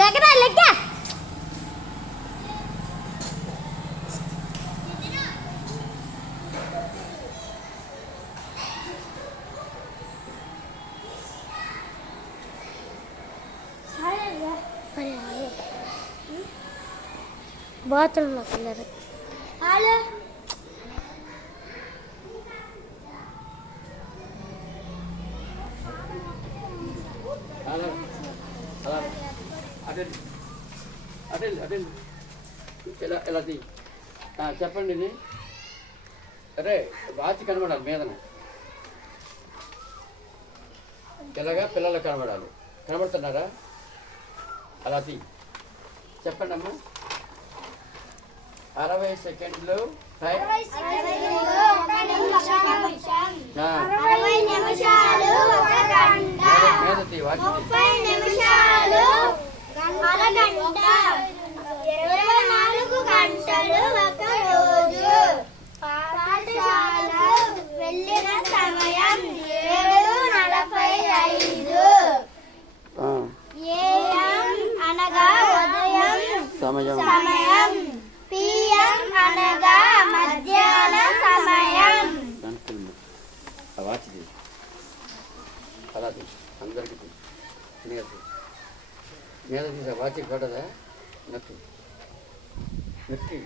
గగన లెక్క బాత్రూంలో పిల్లలు హలో ఎలా చెప్పండి ఇది అరే వాచి కనబడాలి మీదన ఇలాగా పిల్లలకు కనబడాలి కనబడుతున్నారా అలా చెప్పండి అమ్మా 60 సెకండ్లు వెళ్ళిన సమయం 7:45 AM అనగా ఉదయం సమయం PM అనగా మధ్యాహ్న సమయం వాచి అలా అందరికి మీద తీసా వాచి పడదా నొక్కి నొక్కి